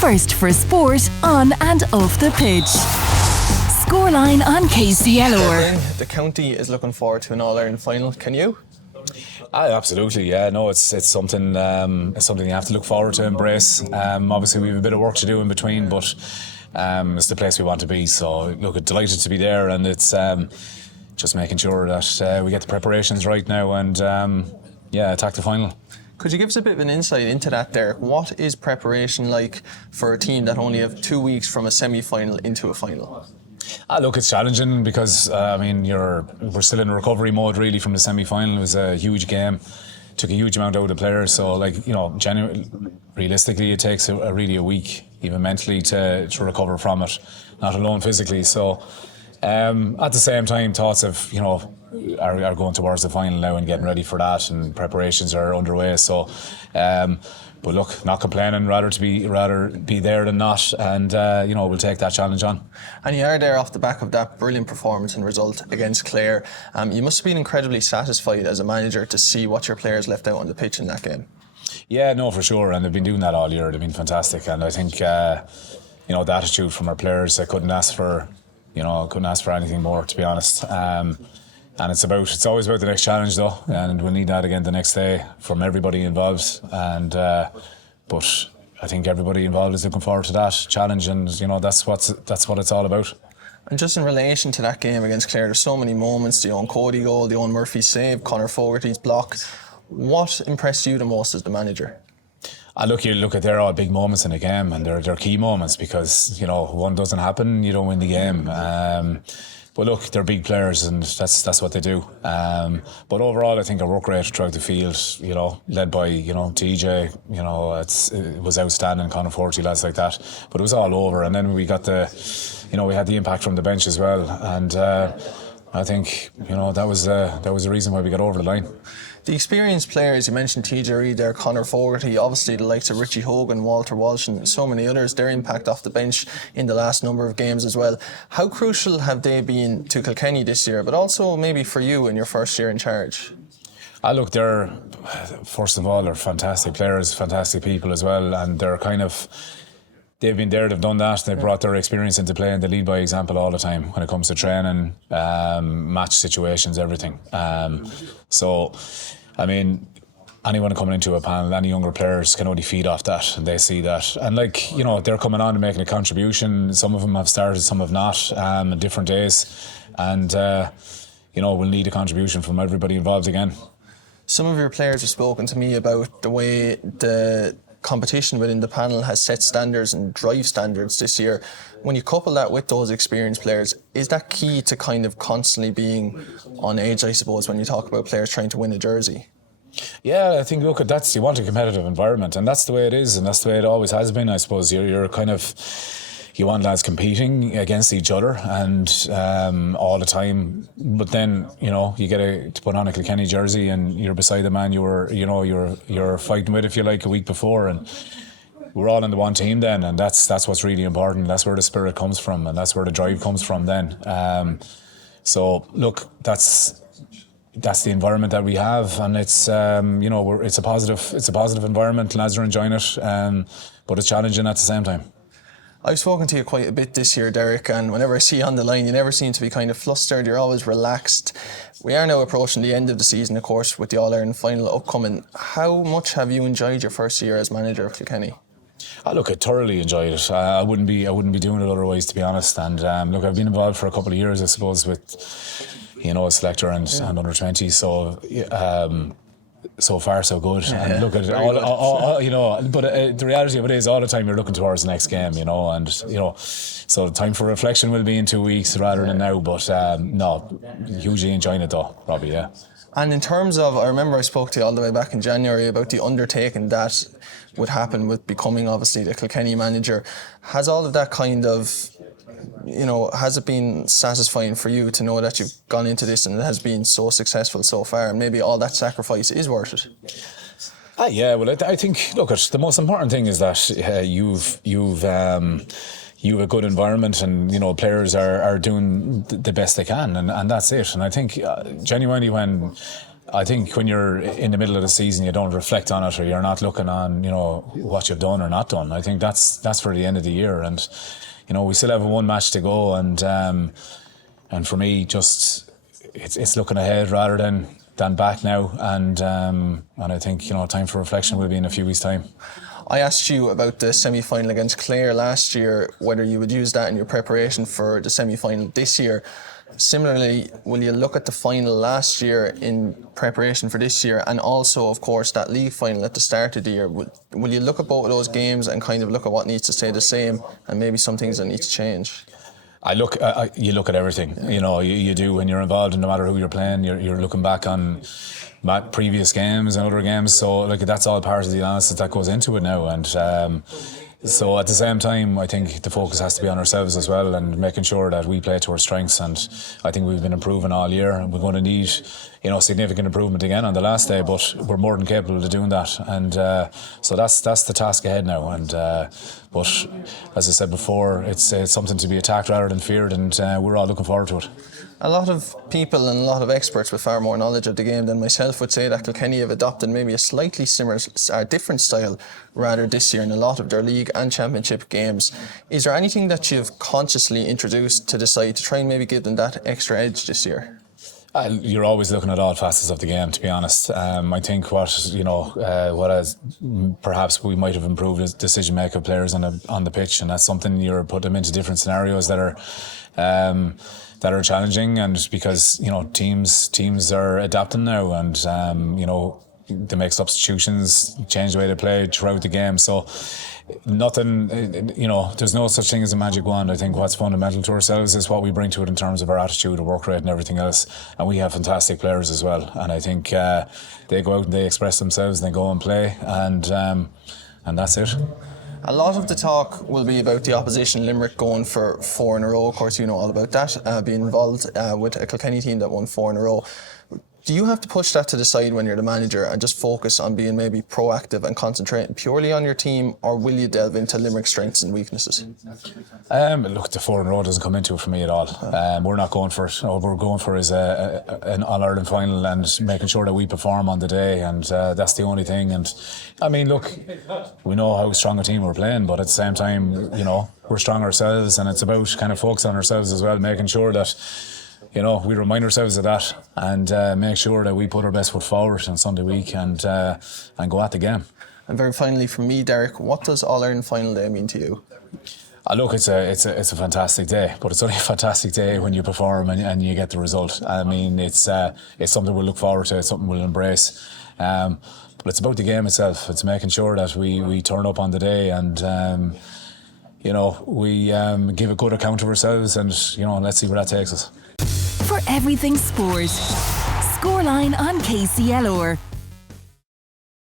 first for sport on and off the pitch. Scoreline on KCLR. The county is looking forward to an All-Ireland final. Can you? Absolutely, yeah. No, it's something you have to look forward to, embrace. Obviously, we have a bit of work to do in between, but it's the place we want to be. So, look, delighted to be there, and it's just making sure that we get the preparations right now and attack the final. Could you give us a bit of an insight into that, Derek? What is preparation like for a team that only have 2 weeks from a semi-final into a final? Look, it's challenging because we're still in recovery mode really from the semi-final. It was a huge game, took a huge amount out of the players. So realistically, it takes really a week, even mentally, to recover from it, not alone physically. So at the same time, thoughts of are going towards the final now and getting ready for that, and preparations are underway. So. But look, not complaining, rather be there than not, and we'll take that challenge on. And you are there off the back of that brilliant performance and result against Clare. You must have been incredibly satisfied as a manager to see what your players left out on the pitch in that game. Yeah, no, for sure, and they've been doing that all year. They've been fantastic, and I think the attitude from our players, I couldn't ask for anything more, to be honest. And it's always about the next challenge though, and we'll need that again the next day from everybody involved. And but I think everybody involved is looking forward to that challenge, and that's what it's all about. And just in relation to that game against Clare, there's so many moments: the Owen Cody goal, the Owen Murphy save, Conor Fogarty's block. What impressed you the most as the manager? They're all big moments in a game, and they're key moments because one doesn't happen, you don't win the game. But look, they're big players, and that's what they do. But overall, I think our work rate throughout the field, led by TJ, it was outstanding. Conor Forty, lads like that. But it was all over, and then we got we had the impact from the bench as well, and I think that was the reason why we got over the line. The experienced players, you mentioned TJ Reid there, Conor Fogarty, obviously the likes of Richie Hogan, Walter Walsh and so many others, their impact off the bench in the last number of games as well. How crucial have they been to Kilkenny this year, but also maybe for you in your first year in charge? Look, they're fantastic players, fantastic people as well, and they've been there, they've done that, they've brought their experience into play, and they lead by example all the time when it comes to training, match situations, everything. Anyone coming into a panel, any younger players can only feed off that, and they see that. And they're coming on and making a contribution. Some of them have started, some have not, on different days. And, we'll need a contribution from everybody involved again. Some of your players have spoken to me about the way the competition within the panel has set standards and drive standards this year. When you couple that with those experienced players, is that key to kind of constantly being on edge, I suppose, when you talk about players trying to win a jersey? Yeah, I think, look, you want a competitive environment, and that's the way it is, and that's the way it always has been, I suppose. You want lads competing against each other and all the time, but then you get to put on a Kilkenny jersey and you're beside the man you're fighting with, if you like, a week before, and we're all in the one team then, and that's what's really important. That's where the spirit comes from, and that's where the drive comes from then. So look, that's the environment that we have, and it's it's a positive environment. Lads are enjoying it, but it's challenging at the same time. I've spoken to you quite a bit this year, Derek, and whenever I see you on the line, you never seem to be kind of flustered. You're always relaxed. We are now approaching the end of the season, of course, with the All-Ireland final upcoming. How much have you enjoyed your first year as manager of Kilkenny? Look, I thoroughly enjoyed it. I wouldn't be doing it otherwise, to be honest. And look, I've been involved for a couple of years, I suppose, with selector and under 20. So far so good. Yeah, and look at it all, but the reality of it is all the time you're looking towards the next game, so time for reflection will be in 2 weeks rather than now, but no, hugely enjoying it though, probably, yeah. And in terms of, I remember I spoke to you all the way back in January about the undertaking that would happen with becoming obviously the Kilkenny manager. Has all of that kind of, has it been satisfying for you to know that you've gone into this and it has been so successful so far, and maybe all that sacrifice is worth it? Yeah, well, I think, look, the most important thing is that you've a good environment, and players are doing the best they can, and that's it. And I think genuinely when I think when you're in the middle of the season, you don't reflect on it, or you're not looking on, what you've done or not done. I think that's for the end of the year, and we still have one match to go, and for me, just it's looking ahead rather than back now, and I think time for reflection will be in a few weeks' time. I asked you about the semi-final against Clare last year, whether you would use that in your preparation for the semi-final this year. Similarly, will you look at the final last year in preparation for this year, and also, of course, that league final at the start of the year? Will you look at both of those games and kind of look at what needs to stay the same and maybe some things that need to change? You look at everything. Yeah. You do when you're involved, and no matter who you're playing, you're looking back on previous games and other games. So that's all part of the analysis that goes into it now, and so at the same time, I think the focus has to be on ourselves as well, and making sure that we play to our strengths. And I think we've been improving all year, and we're going to need significant improvement again on the last day, but we're more than capable of doing that. And so that's the task ahead now. And but as I said before, it's something to be attacked rather than feared, and we're all looking forward to it. A lot of people and a lot of experts with far more knowledge of the game than myself would say that Kilkenny have adopted maybe a slightly different style rather this year in a lot of their league and championship games. Is there anything that you've consciously introduced to the side to try and maybe give them that extra edge this year? You're always looking at all facets of the game, to be honest. I think what perhaps we might have improved is decision making of players on the pitch, and that's something you're put them into different scenarios that are challenging, and because teams are adapting now, and they make substitutions, change the way they play throughout the game. So nothing, there's no such thing as a magic wand. I think what's fundamental to ourselves is what we bring to it in terms of our attitude, our work rate and everything else. And we have fantastic players as well. And I think they go out and they express themselves and they go and play, and that's it. A lot of the talk will be about the opposition, Limerick, going for 4 in a row. Of course, you know all about that, being involved with a Kilkenny team that won 4 in a row. Do you have to push that to the side when you're the manager and just focus on being maybe proactive and concentrating purely on your team, or will you delve into Limerick's strengths and weaknesses? Look, the 4 in a row doesn't come into it for me at all. We're not going for it. All we're going for is an All-Ireland final and making sure that we perform on the day, and that's the only thing. And I mean, look, we know how strong a team we're playing, but at the same time, we're strong ourselves, and it's about kind of focusing on ourselves as well, making sure that we remind ourselves of that, and make sure that we put our best foot forward on Sunday week and go at the game. And very finally from me, Derek, what does All-Ireland Final Day mean to you? Look, it's a fantastic day, but it's only a fantastic day when you perform and you get the result. I mean, it's something we'll look forward to, it's something we'll embrace. But it's about the game itself. It's making sure that we turn up on the day and we give a good account of ourselves, and let's see where that takes us. For everything sport, Scoreline on KCLR.